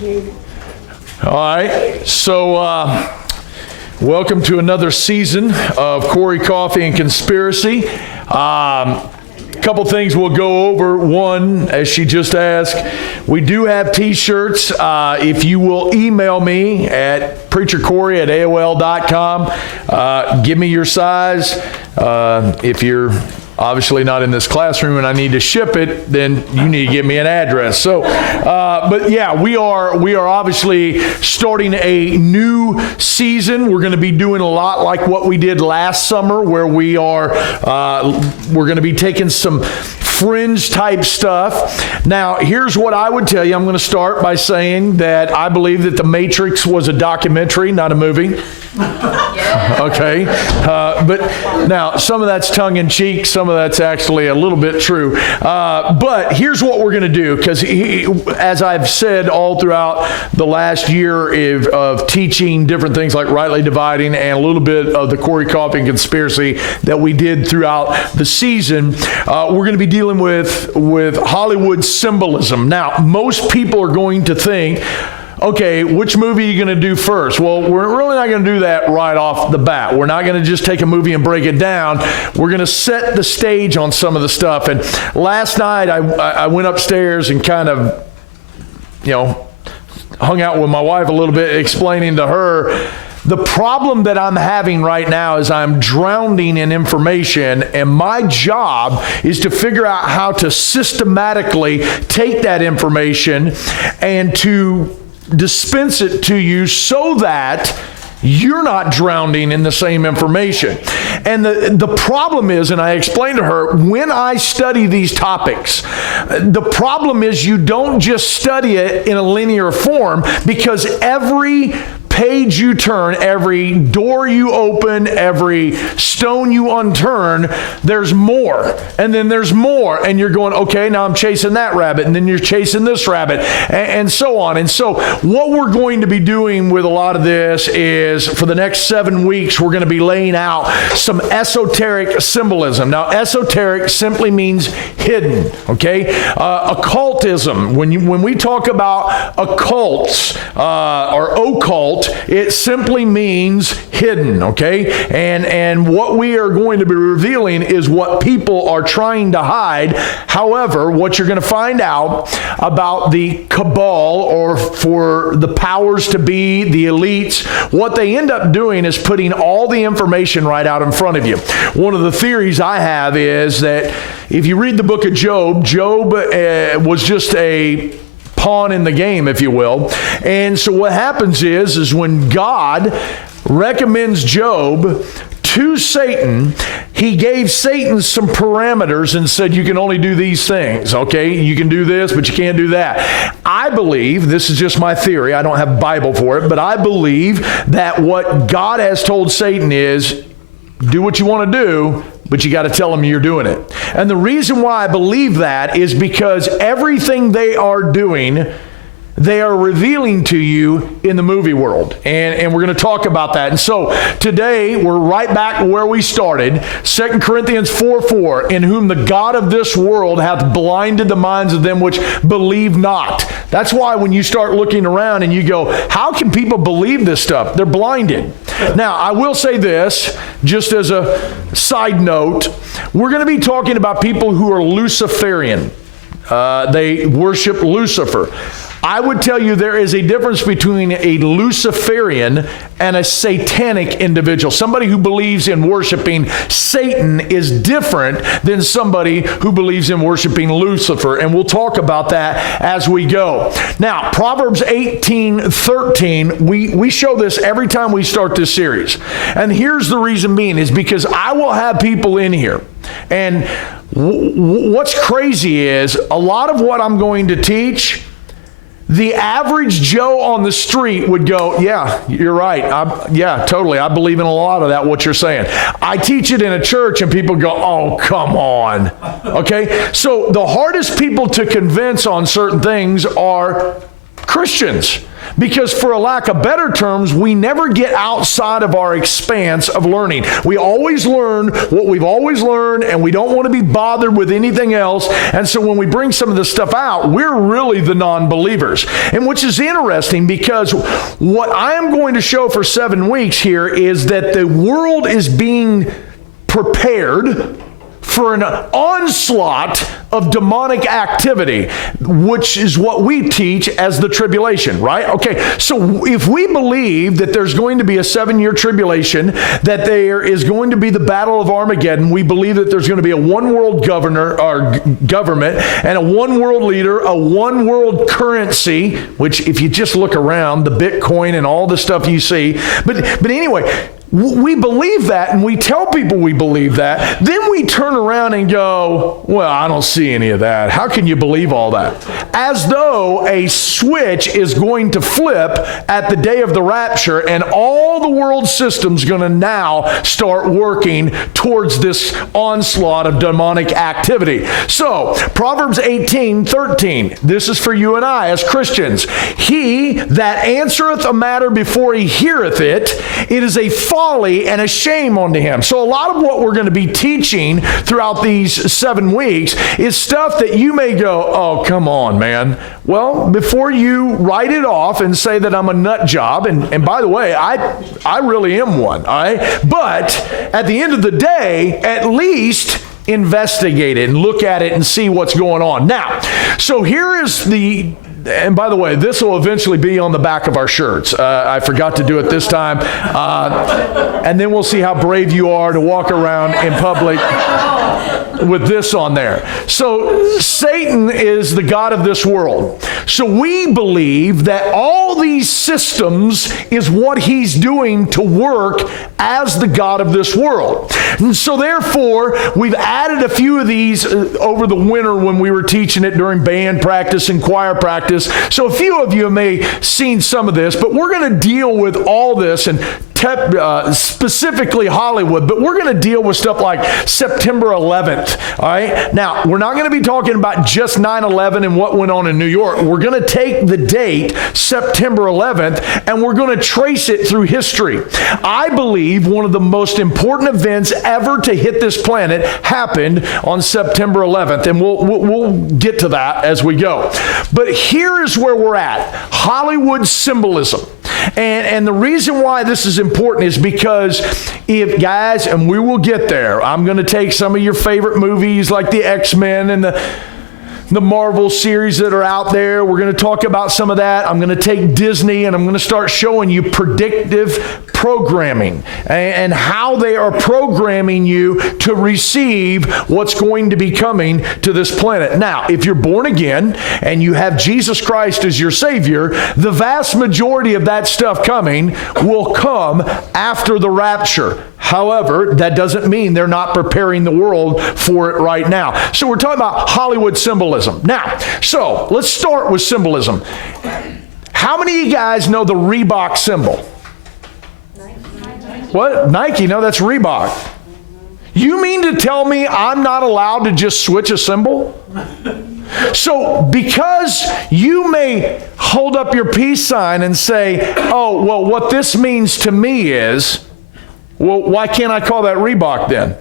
All right, so welcome to another season of Corey Coffee and Conspiracy. Couple things we'll go over. One, as she just asked, we do have t-shirts. If you will email me at preachercorey@aol.com, give me your size. If you're obviously not in this classroom and I need to ship it, then you need to give me an address. So, but yeah, we are obviously starting a new season. We're going to be doing a lot like what we did last summer, where we're going to be taking some fringe type stuff. Now, here's what I would tell you. I'm going to start by saying that I believe that The Matrix was a documentary, not a movie. Okay, but now some of that's tongue-in-cheek, some of that's actually a little bit true. But here's what we're going to do, because as I've said all throughout the last year of teaching different things like rightly dividing and a little bit of the Corey Coffee and Conspiracy that we did throughout the season, we're going to be dealing with Hollywood symbolism. Now, most people are going to think, okay, which movie are you going to do first? Well, we're really not going to do that right off the bat. We're not going to just take a movie and break it down. We're going to set the stage on some of the stuff. And last night, I went upstairs and kind of, hung out with my wife a little bit, explaining to her the problem that I'm having right now is I'm drowning in information, and my job is to figure out how to systematically take that information and to dispense it to you so that you're not drowning in the same information. And the problem is, and I explained to her, when I study these topics, the problem is you don't just study it in a linear form, because every page you turn, every door you open, every stone you unturn, there's more. And then there's more. And you're going, okay, now I'm chasing that rabbit. And then you're chasing this rabbit. And so on. And so what we're going to be doing with a lot of this is, for the next 7 weeks, we're going to be laying out some esoteric symbolism. Now, esoteric simply means hidden. Okay? Occultism. When we talk about occults or occult, it simply means hidden, okay? And what we are going to be revealing is what people are trying to hide. However, what you're going to find out about the cabal, or for the powers to be, the elites, what they end up doing is putting all the information right out in front of you. One of the theories I have is that if you read the book of Job, Job was just a pawn in the game, if you will. And so what happens is when God recommends Job to Satan, he gave Satan some parameters and said, you can only do these things, okay? You can do this, but you can't do that. I believe, this is just my theory, I don't have Bible for it, but I believe that what God has told Satan is, do what you want to do, but you got to tell them you're doing it. And the reason why I believe that is because everything they are doing, they are revealing to you in the movie world. And we're going to talk about that. And so today, we're right back where we started. 2 Corinthians 4:4, in whom the God of this world hath blinded the minds of them which believe not. That's why when you start looking around and you go, how can people believe this stuff? They're blinded. Now, I will say this, just as a side note, we're going to be talking about people who are Luciferian. They worship Lucifer. I would tell you there is a difference between a Luciferian and a satanic individual. Somebody who believes in worshiping Satan is different than somebody who believes in worshiping Lucifer. And we'll talk about that as we go. Now, Proverbs 18:13, we show this every time we start this series. And here's the reason being is because I will have people in here. And what's crazy is a lot of what I'm going to teach, the average Joe on the street would go, yeah, you're right. Yeah, totally. I believe in a lot of that, what you're saying. I teach it in a church and people go, oh, come on. Okay? So the hardest people to convince on certain things are Christians. Because for a lack of better terms, we never get outside of our expanse of learning. We always learn what we've always learned, and we don't want to be bothered with anything else. And so when we bring some of this stuff out, we're really the non-believers. And which is interesting, because what I am going to show for 7 weeks here is that the world is being prepared for an onslaught of demonic activity, which is what we teach as the tribulation, right? Okay, so if we believe that there's going to be a 7-year tribulation, that there is going to be the battle of Armageddon, we believe that there's going to be a one world governor or government and a one world leader, a one world currency, which if you just look around, the Bitcoin and all the stuff you see, but anyway, we believe that, and we tell people we believe that. Then we turn around and go, well, I don't see any of that. How can you believe all that? As though a switch is going to flip at the day of the rapture, and all the world system's going to now start working towards this onslaught of demonic activity. So, Proverbs 18:13. This is for you and I as Christians. He that answereth a matter before he heareth it, it is a folly and a shame unto him. So a lot of what we're going to be teaching throughout these 7 weeks is stuff that you may go, oh, come on, man. Well, before you write it off and say that I'm a nut job, and by the way, I really am one, all right? But at the end of the day, at least investigate it and look at it and see what's going on. Now, so here is the... And by the way, this will eventually be on the back of our shirts. I forgot to do it this time. And then we'll see how brave you are to walk around in public with this on there. So Satan is the god of this world. So we believe that all these systems is what he's doing to work as the god of this world. And so therefore, we've added a few of these over the winter when we were teaching it during band practice and choir practice. So a few of you may have seen some of this, but we're going to deal with all this and specifically Hollywood, but we're going to deal with stuff like September 11th, all right? Now, we're not going to be talking about just 9/11 and what went on in New York. We're going to take the date, September 11th, and we're going to trace it through history. I believe one of the most important events ever to hit this planet happened on September 11th, and we'll get to that as we go. But here is where we're at, Hollywood symbolism. And the reason why this is important is because if, guys, and we will get there, I'm going to take some of your favorite movies like the X-Men and the Marvel series that are out there. We're going to talk about some of that. I'm going to take Disney and I'm going to start showing you predictive programming and how they are programming you to receive what's going to be coming to this planet. Now, if you're born again and you have Jesus Christ as your Savior, the vast majority of that stuff coming will come after the rapture. However, that doesn't mean they're not preparing the world for it right now. So we're talking about Hollywood symbolism. Now, so let's start with symbolism. How many of you guys know the Reebok symbol? What? Nike? No, that's Reebok. You mean to tell me I'm not allowed to just switch a symbol? So because you may hold up your peace sign and say, oh, well, what this means to me is, well, why can't I call that Reebok then?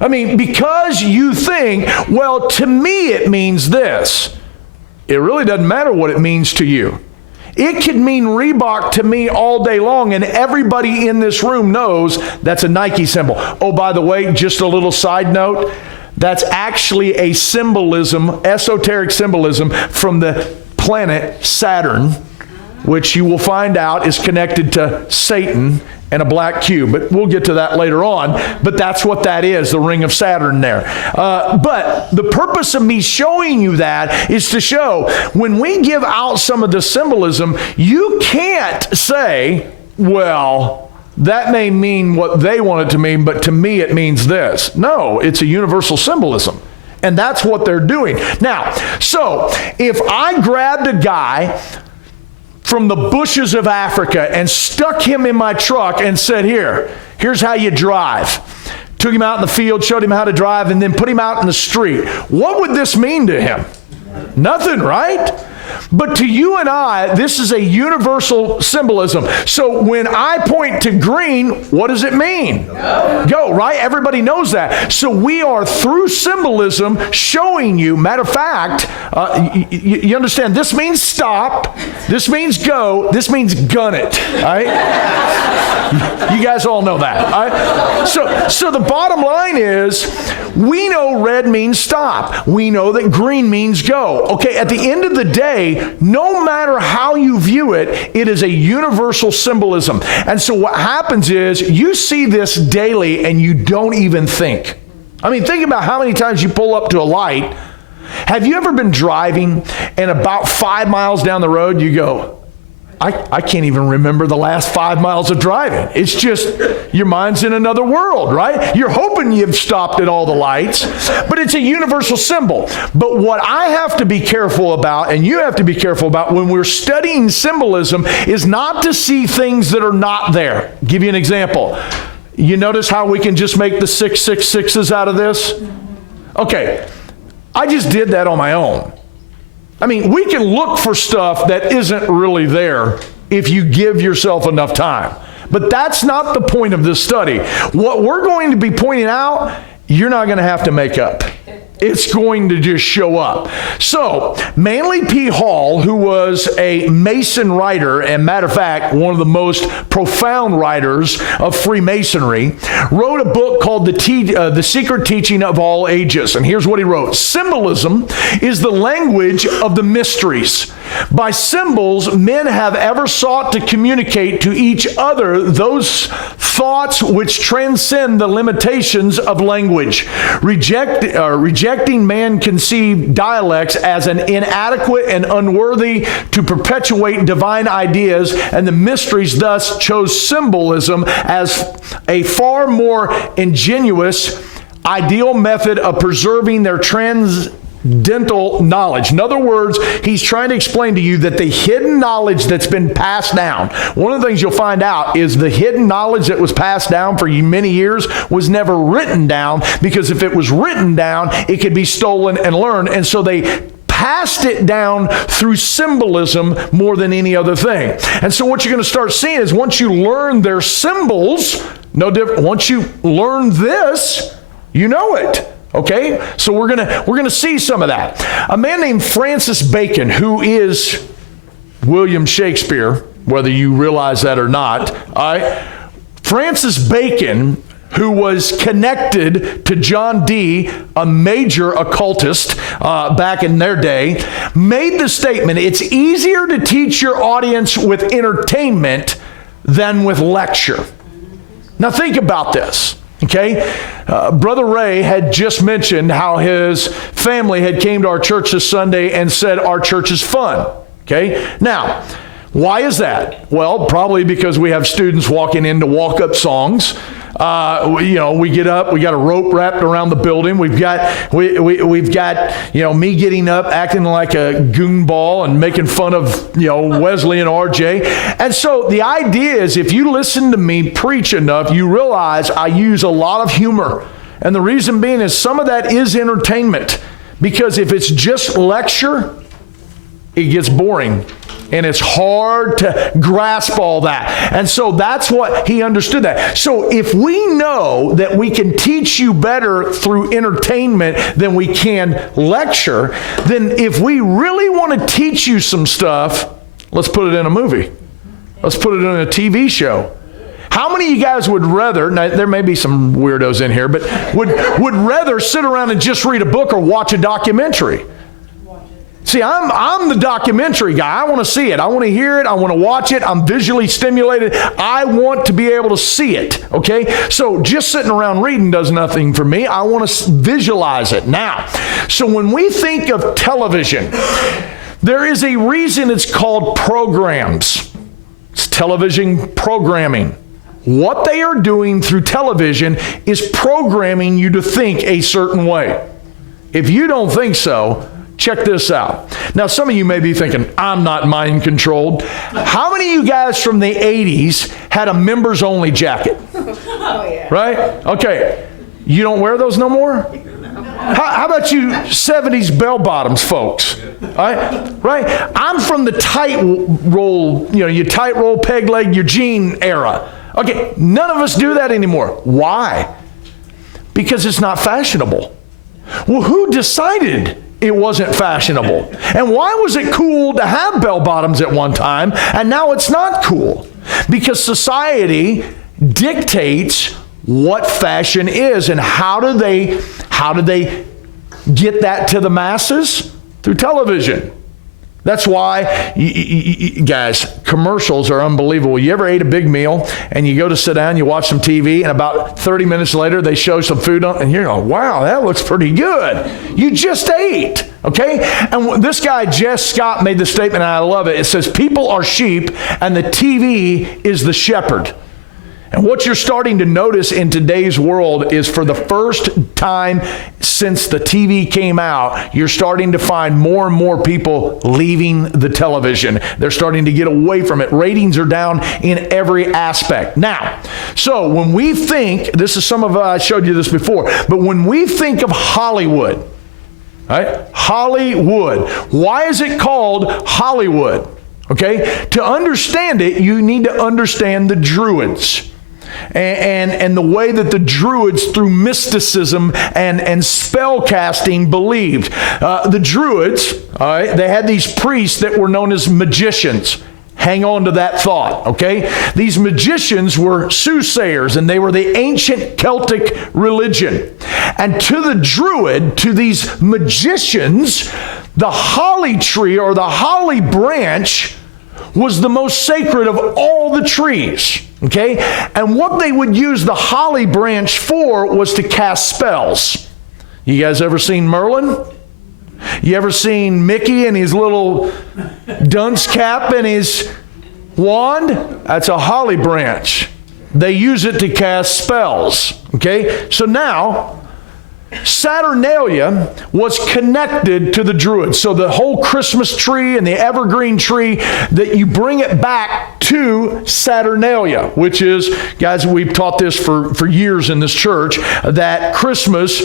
I mean, because you think, well, to me it means this. It really doesn't matter what it means to you. It could mean Reebok to me all day long, and everybody in this room knows that's a Nike symbol. Oh, by the way, just a little side note, that's actually a symbolism, esoteric symbolism from the planet Saturn, which you will find out is connected to Satan and a black cube. But we'll get to that later on. But that's what that is, the ring of Saturn there. But the purpose of me showing you that is to show when we give out some of the symbolism, you can't say, well, that may mean what they want it to mean, but to me it means this. No, it's a universal symbolism. And that's what they're doing. Now, so if I grabbed a guy from the bushes of Africa and stuck him in my truck and said, here's how you drive. Took him out in the field, showed him how to drive, and then put him out in the street. What would this mean to him? Nothing, right? But to you and I, this is a universal symbolism. So when I point to green, what does it mean? Go, right? Everybody knows that. So we are, through symbolism, showing you, matter of fact, you understand, this means stop, this means go, this means gun it, all right? You guys all know that, all right? So the bottom line is, we know red means stop. We know that green means go. Okay, at the end of the day, no matter how you view it, it is a universal symbolism. And so what happens is, you see this daily and you don't even think. I mean, think about how many times you pull up to a light. Have you ever been driving and about 5 miles down the road, you go, I can't even remember the last 5 miles of driving. It's just, your mind's in another world, right? You're hoping you've stopped at all the lights, but it's a universal symbol. But what I have to be careful about, and you have to be careful about when we're studying symbolism, is not to see things that are not there. I'll give you an example. You notice how we can just make the 666s out of this? Okay, I just did that on my own. I mean, we can look for stuff that isn't really there if you give yourself enough time. But that's not the point of this study. What we're going to be pointing out, you're not going to have to make up. It's going to just show up. So, Manly P. Hall, who was a Mason writer, and matter of fact, one of the most profound writers of Freemasonry, wrote a book called The Secret Teaching of All Ages. And here's what he wrote. Symbolism is the language of the mysteries. By symbols, men have ever sought to communicate to each other those thoughts which transcend the limitations of language. Rejecting man-conceived dialects as an inadequate and unworthy to perpetuate divine ideas, and the mysteries thus chose symbolism as a far more ingenious, ideal method of preserving their transcendental knowledge. In other words, he's trying to explain to you that the hidden knowledge that's been passed down, one of the things you'll find out is the hidden knowledge that was passed down for many years was never written down, because if it was written down, it could be stolen and learned. And so they passed it down through symbolism more than any other thing. And so what you're going to start seeing is, once you learn their symbols, no different. Once you learn this, you know it. Okay, so we're gonna see some of that. A man named Francis Bacon, who is William Shakespeare, whether you realize that or not, all right? Francis Bacon, who was connected to John Dee, a major occultist back in their day, made the statement, it's easier to teach your audience with entertainment than with lecture. Now think about this. Okay, Brother Ray had just mentioned how his family had came to our church this Sunday and said our church is fun. Okay, now, why is that? Well, probably because we have students walking in to walk-up songs. We get up, we got a rope wrapped around the building. We've got me getting up, acting like a goonball and making fun of, Wesley and RJ. And so the idea is, if you listen to me preach enough, you realize I use a lot of humor. And the reason being is some of that is entertainment. Because if it's just lecture, it gets boring. And it's hard to grasp all that. And so that's what he understood that. So if we know that we can teach you better through entertainment than we can lecture, then if we really want to teach you some stuff, let's put it in a movie. Let's put it in a TV show. How many of you guys would rather, now there may be some weirdos in here, but would rather sit around and just read a book or watch a documentary? See, I'm the documentary guy. I want to see it. I want to hear it. I want to watch it. I'm visually stimulated. I want to be able to see it, okay? So just sitting around reading does nothing for me. I want to visualize it. Now, so when we think of television, there is a reason it's called programs. It's television programming. What they are doing through television is programming you to think a certain way. If you don't think so, check this out. Now, some of you may be thinking, I'm not mind controlled. How many of you guys from the 80s had a members only jacket? Oh, yeah. Right? Okay. You don't wear those no more? How about you 70s bell-bottoms folks? Right? I'm from the tight roll, your tight roll, peg leg, your jean era. Okay, none of us do that anymore. Why? Because it's not fashionable. Well, who decided it wasn't fashionable? And why was it cool to have bell-bottoms at one time, and now it's not cool? Because society dictates what fashion is, and how do they get that to the masses? Through television. That's why, guys, commercials are unbelievable. You ever ate a big meal and you go to sit down, you watch some TV, and about 30 minutes later they show some food on, and you're going, wow, that looks pretty good. You just ate, okay? And this guy, Jess Scott, made the statement, and I love it. It says, people are sheep and the TV is the shepherd. And what you're starting to notice in today's world is, for the first time since the TV came out, you're starting to find more and more people leaving the television. They're starting to get away from it. Ratings are down in every aspect. Now, so when we think, this is I showed you this before, but when we think of Hollywood, right? Hollywood. Why is it called Hollywood? Okay? To understand it, you need to understand the Druids. And the way that the Druids, through mysticism and spell casting, believed. The Druids, all right, they had these priests that were known as magicians. Hang on to that thought, okay? These magicians were soothsayers, and they were the ancient Celtic religion. And to the Druid, to these magicians, the holly tree or the holly branch was the most sacred of all the trees. Okay? And what they would use the holly branch for was to cast spells. You guys ever seen Merlin? You ever seen Mickey and his little dunce cap and his wand? That's a holly branch. They use it to cast spells. Okay? So now, Saturnalia was connected to the Druids. So the whole Christmas tree and the evergreen tree, that you bring it back to Saturnalia, which is, guys, we've taught this for years in this church, that Christmas,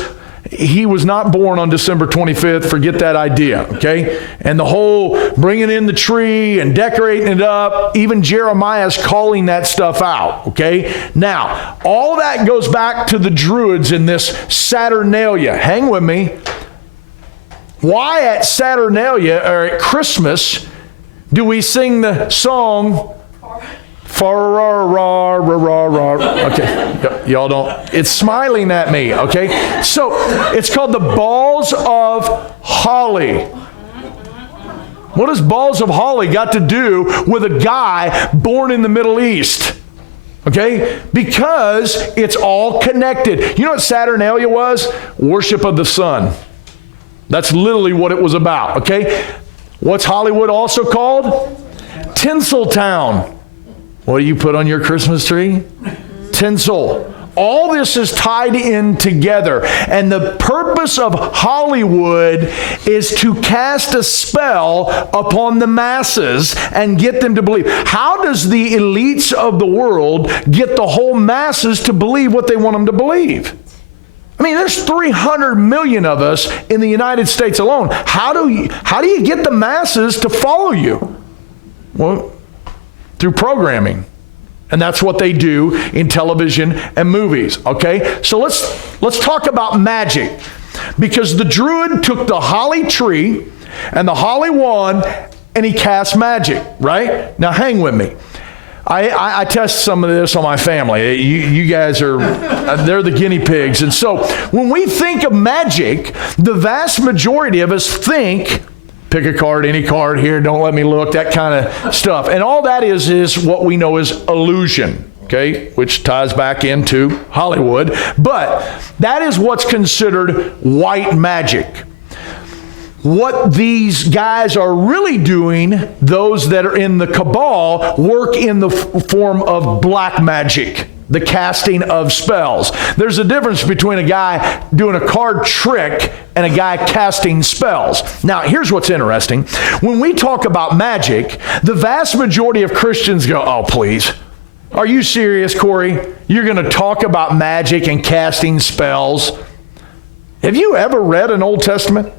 he was not born on December 25th. Forget that idea, okay? And the whole bringing in the tree and decorating it up, even Jeremiah is calling that stuff out, okay? Now, all that goes back to the Druids in this Saturnalia. Hang with me. Why at Saturnalia, or at Christmas, do we sing the song, okay, y'all don't, it's smiling at me, okay? So it's called the balls of holly. What does balls of holly got to do with a guy born in the Middle East? Okay? Because it's all connected. You know what Saturnalia was? Worship of the sun. That's literally what it was about, okay? What's Hollywood also called? Tinseltown. What do you put on your Christmas tree? Tinsel. All this is tied in together. And the purpose of Hollywood is to cast a spell upon the masses and get them to believe. How does the elites of the world get the whole masses to believe what they want them to believe? I mean, there's 300 million of us in the United States alone. How do you get the masses to follow you? Well, through programming. And that's what they do in television and movies, okay? So let's talk about magic. Because the Druid took the holly tree and the holly wand and he cast magic, right? Now hang with me. I test some of this on my family. You guys they're the guinea pigs. And so when we think of magic, the vast majority of us think, pick a card, any card here, don't let me look, that kind of stuff. And all that is what we know as illusion, okay, which ties back into Hollywood. But that is what's considered white magic. What these guys are really doing, those that are in the cabal, work in the form of black magic, the casting of spells. There's a difference between a guy doing a card trick and a guy casting spells. Now, here's what's interesting. When we talk about magic, the vast majority of Christians go, oh, please. Are you serious, Corey? You're going to talk about magic and casting spells? Have you ever read an Old Testament?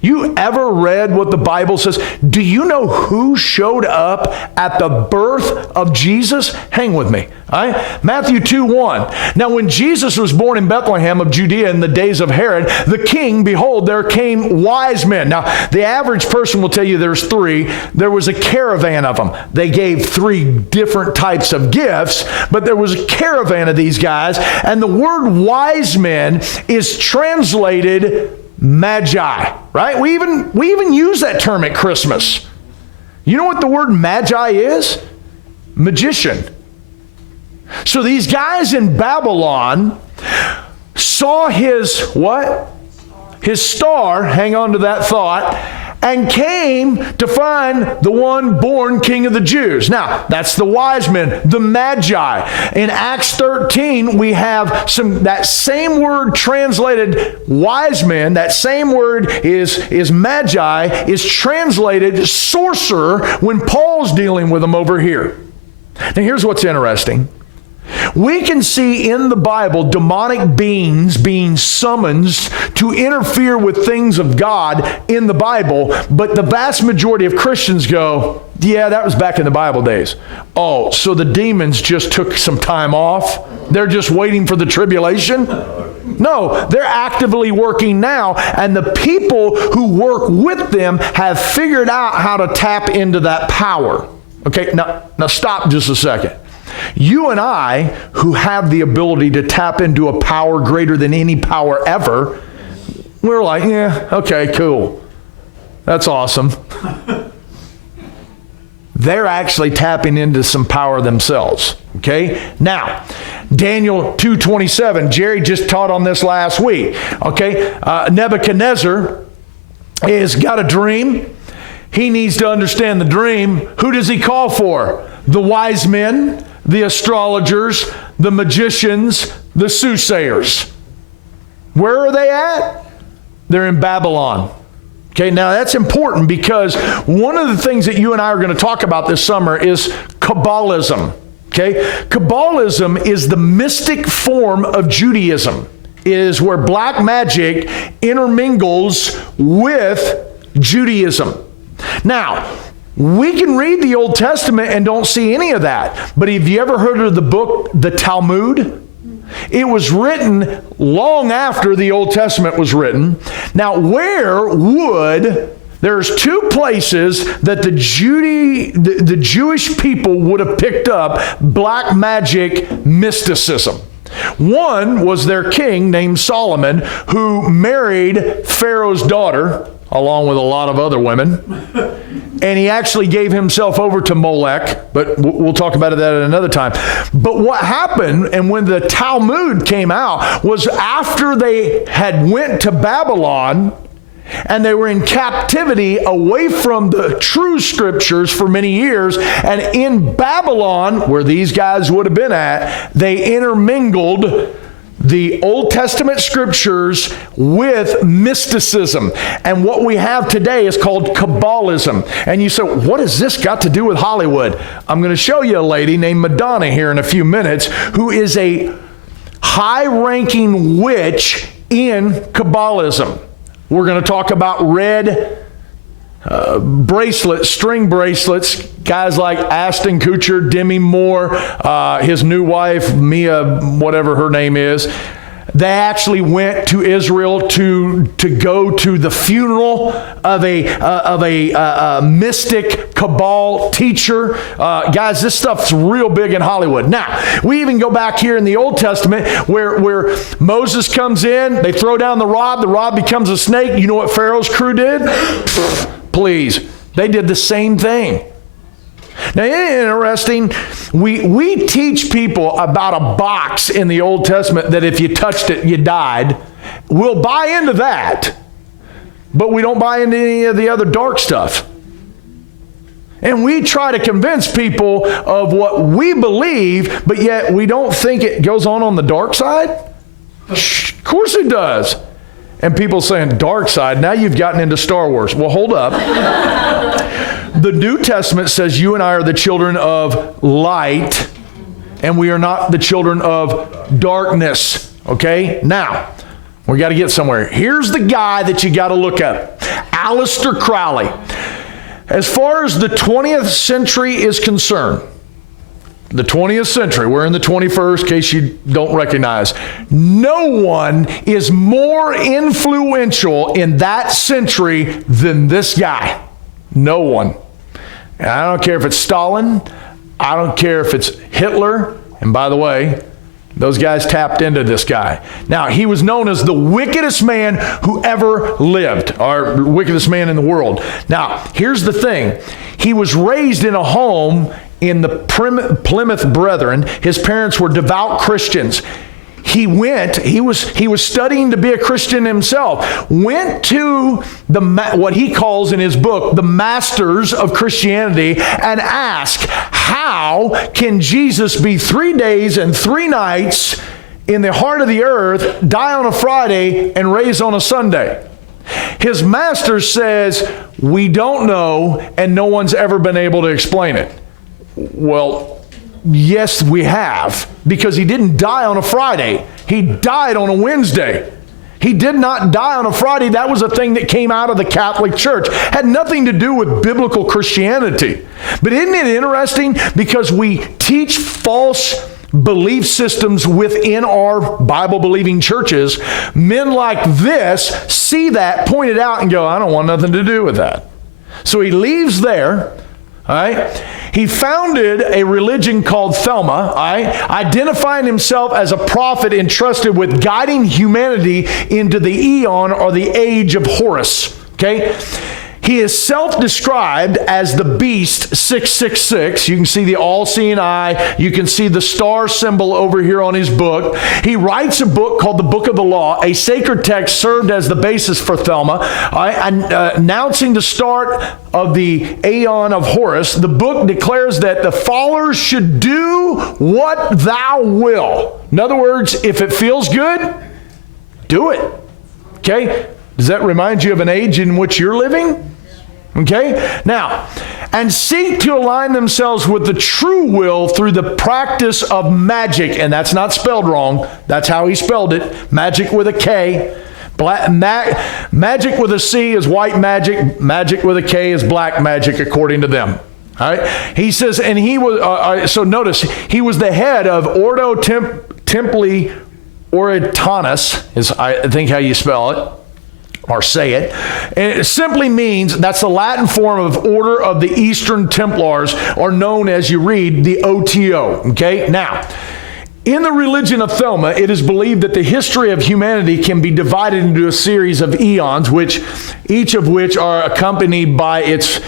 You ever read what the Bible says? Do you know who showed up at the birth of Jesus? Hang with me. All right? Matthew 2:1. Now when Jesus was born in Bethlehem of Judea in the days of Herod, the king, behold, there came wise men. Now the average person will tell you there's three. There was a caravan of them. They gave three different types of gifts, but there was a caravan of these guys. And the word wise men is translated magi, right? We even use that term at Christmas. You know what the word magi is? Magician. So these guys in Babylon saw his what? His star, hang on to that thought, and came to find the one born King of the Jews. Now, that's the wise men, the magi. In Acts 13, we have that same word translated wise men, that same word is magi, is translated sorcerer when Paul's dealing with them over here. Now, here's what's interesting. We can see in the Bible demonic beings being summoned to interfere with things of God in the Bible, but the vast majority of Christians go, yeah, that was back in the Bible days. Oh, so the demons just took some time off? They're just waiting for the tribulation? No, they're actively working now, and the people who work with them have figured out how to tap into that power. Okay, now stop just a second. You and I, who have the ability to tap into a power greater than any power ever, we're like, yeah, okay, cool. That's awesome. They're actually tapping into some power themselves. Okay? Now, Daniel 2:27. Jerry just taught on this last week. Okay? Nebuchadnezzar has got a dream. He needs to understand the dream. Who does he call for? The wise men, the astrologers, the magicians, the soothsayers. Where are they at? They're in Babylon. Okay, now that's important because one of the things that you and I are going to talk about this summer is Kabbalism. Okay, Kabbalism is the mystic form of Judaism. It is where black magic intermingles with Judaism. Now, we can read the Old Testament and don't see any of that. But have you ever heard of the book, the Talmud? It was written long after the Old Testament was written. Now, there's two places that the Jewish people would have picked up black magic mysticism. One was their king named Solomon, who married Pharaoh's daughter, along with a lot of other women. And he actually gave himself over to Molech, but we'll talk about that at another time. But what happened, and when the Talmud came out, was after they had went to Babylon, and they were in captivity away from the true scriptures for many years, and in Babylon, where these guys would have been at, they intermingled the Old Testament scriptures with mysticism. And what we have today is called Kabbalism. And you say, what has this got to do with Hollywood? I'm going to show you a lady named Madonna here in a few minutes who is a high-ranking witch in Kabbalism. We're going to talk about red bracelets, string bracelets, guys like Ashton Kutcher, Demi Moore, his new wife, Mia, whatever her name is. They actually went to Israel to go to the funeral of a mystic Kabbalah teacher. Guys, this stuff's real big in Hollywood. Now, we even go back here in the Old Testament where Moses comes in, they throw down the rod becomes a snake. You know what Pharaoh's crew did? Please, they did the same thing. Now, isn't it interesting? We teach people about a box in the Old Testament that if you touched it, you died. We'll buy into that, but we don't buy into any of the other dark stuff. And we try to convince people of what we believe, but yet we don't think it goes on the dark side. Of course it does. And people saying, dark side, now you've gotten into Star Wars. Well, hold up. The New Testament says you and I are the children of light, and we are not the children of darkness. Okay? Now, We got to get somewhere. Here's the guy that you got to look at. Aleister Crowley. As far as the 20th century is concerned, the 20th century, we're in the 21st, in case you don't recognize. No one is more influential in that century than this guy. No one. And I don't care if it's Stalin. I don't care if it's Hitler. And by the way, those guys tapped into this guy. Now, he was known as the wickedest man who ever lived, or wickedest man in the world. Now, here's the thing. He was raised in a home in the Plymouth Brethren. His parents were devout Christians. He was studying to be a Christian himself, went to what he calls in his book, the masters of Christianity, and asked, how can Jesus be 3 days and 3 nights in the heart of the earth, die on a Friday, and raise on a Sunday? His master says, we don't know, and no one's ever been able to explain it. Well, yes, we have, because he didn't die on a Friday. He died on a Wednesday. He did not die on a Friday. That was a thing that came out of the Catholic Church. Had nothing to do with biblical Christianity. But isn't it interesting? Because we teach false belief systems within our Bible-believing churches. Men like this see that, point it out, and go, I don't want nothing to do with that. So he leaves there. All right. He founded a religion called Thelma, all right, identifying himself as a prophet entrusted with guiding humanity into the eon or the age of Horus. Okay. He is self-described as the beast 666. You can see the all-seeing eye. You can see the star symbol over here on his book. He writes a book called the Book of the Law. A sacred text served as the basis for Thelma, announcing the start of the Aeon of Horus. The book declares that the followers should do what thou will. In other words, if it feels good, do it. Okay? Does that remind you of an age in which you're living? Okay? Now, and seek to align themselves with the true will through the practice of magic. And that's not spelled wrong. That's how he spelled it. Magic with a K. Magic with a C is white magic. Magic with a K is black magic, according to them. All right? He says, and he was, so notice, he was the head of Ordo Templi Orientanus, is I think how you spell it. Or say it. And it simply means, that's the Latin form of Order of the Eastern Templars, or known as you read, the OTO. Okay? Now, in the religion of Thelma, it is believed that the history of humanity can be divided into a series of eons, each of which are accompanied by its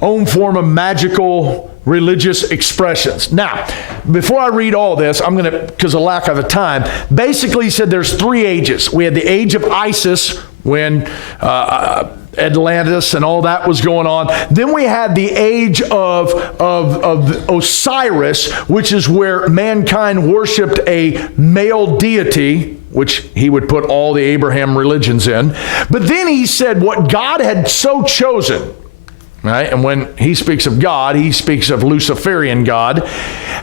own form of magical religious expressions. Now, before I read all this, I'm going to, because of lack of time, basically he said there's 3 ages. We had the age of Isis, when Atlantis and all that was going on. Then we had the age of Osiris, which is where mankind worshipped a male deity, which he would put all the Abraham religions in. But then he said what God had so chosen, right? And when he speaks of God, he speaks of Luciferian God,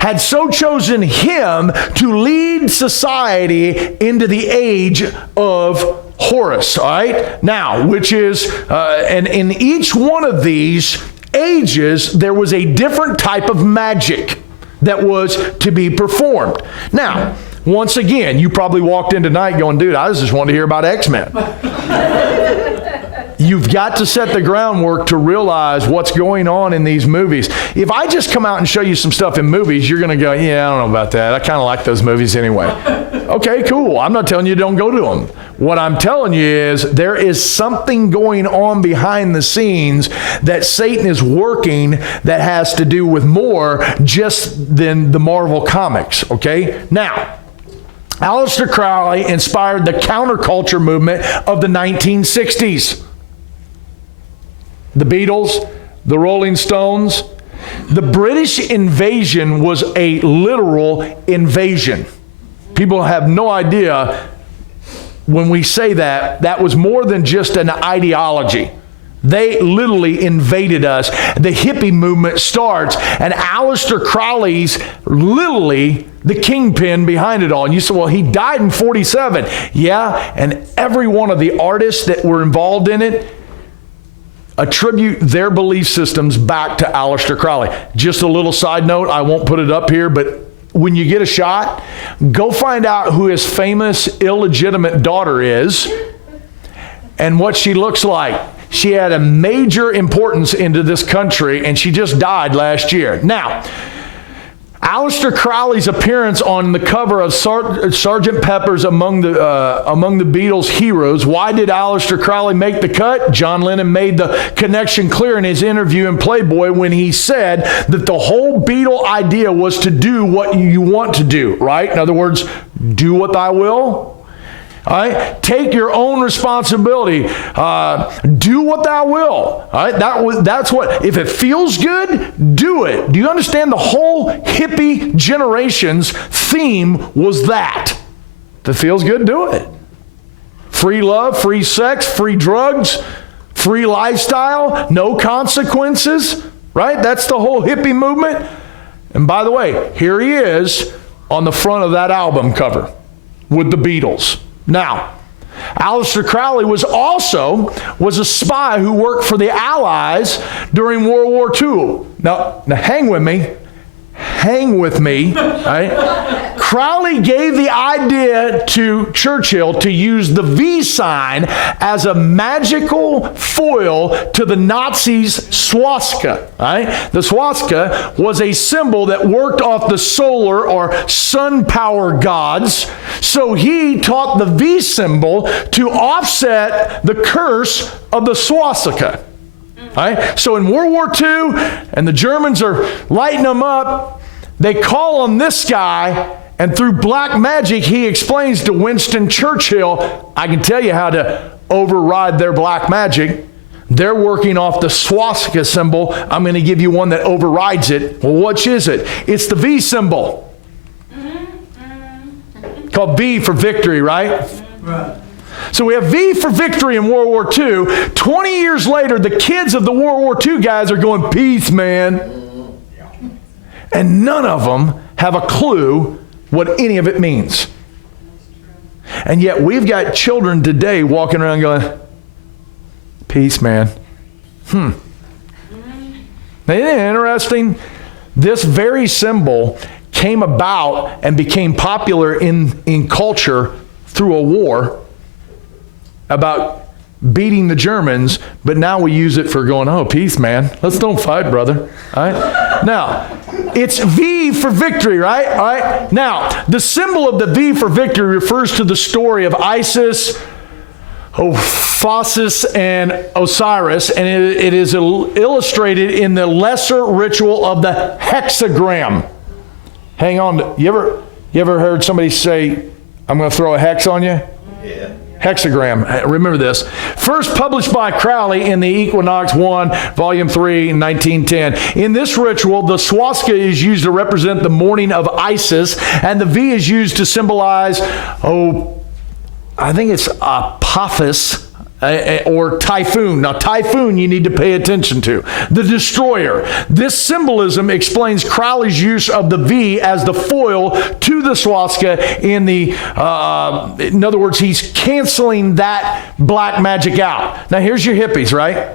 had so chosen him to lead society into the age of Horus, all right? Now, which is, and in each one of these ages, there was a different type of magic that was to be performed. Now, once again, you probably walked in tonight going, dude, I just wanted to hear about X-Men. You've got to set the groundwork to realize what's going on in these movies. If I just come out and show you some stuff in movies, you're going to go, yeah, I don't know about that. I kind of like those movies anyway. Okay, cool. I'm not telling you don't go to them. What I'm telling you is there is something going on behind the scenes that Satan is working that has to do with more just than the Marvel comics, okay? Now, Aleister Crowley inspired the counterculture movement of the 1960s. The Beatles, the Rolling Stones. The British invasion was a literal invasion. People have no idea when we say that was more than just an ideology. They literally invaded us. The hippie movement starts, and Aleister Crowley's literally the kingpin behind it all. And you say, well, he died in 47. Yeah, and every one of the artists that were involved in it attribute their belief systems back to Aleister Crowley. Just a little side note, I won't put it up here, but when you get a shot, go find out who his famous illegitimate daughter is and what she looks like. She had a major importance into this country, and she just died last year. Now, Aleister Crowley's appearance on the cover of Sgt. Pepper's Among the Beatles' Heroes. Why did Aleister Crowley make the cut? John Lennon made the connection clear in his interview in Playboy when he said that the whole Beatle idea was to do what you want to do, right? In other words, do what thy will. All right? Take your own responsibility. Do what thou will. All right? That's what, if it feels good, do it. Do you understand the whole hippie generation's theme was that? If it feels good, do it. Free love, free sex, free drugs, free lifestyle, no consequences, right? That's the whole hippie movement. And by the way, here he is on the front of that album cover with the Beatles. Now, Aleister Crowley was a spy who worked for the Allies during World War II. Now hang with me. Right? Crowley gave the idea to Churchill to use the V sign as a magical foil to the Nazis' swastika. Right? The swastika was a symbol that worked off the solar or sun power gods. So he taught the V symbol to offset the curse of the swastika. Right? So in World War II, and the Germans are lighting them up, they call on this guy, and through black magic, he explains to Winston Churchill, I can tell you how to override their black magic. They're working off the swastika symbol. I'm going to give you one that overrides it. Well, which is it? It's the V symbol. Called V for victory, right? Right. So we have V for victory in World War II. 20 years later, the kids of the World War II guys are going, peace, man. And none of them have a clue what any of it means. And yet we've got children today walking around going, peace, man. Isn't it interesting? This very symbol came about and became popular in culture through a war about beating the Germans, but now we use it for going, oh, peace, man. Let's don't fight, brother. All right? Now, it's V for victory, right? All right? Now, the symbol of the V for victory refers to the story of Isis, Ophiuchus, and Osiris, and it is illustrated in the lesser ritual of the hexagram. Hang on. You ever heard somebody say, I'm going to throw a hex on you? Yeah. Hexagram. Remember this. First published by Crowley in the Equinox 1, Volume 3, 1910. In this ritual, the swastika is used to represent the morning of Isis, and the V is used to symbolize, I think it's Apophis, or typhoon. Now, typhoon you need to pay attention to. The destroyer. This symbolism explains Crowley's use of the V as the foil to the swastika in other words, he's canceling that black magic out. Now, here's your hippies, right?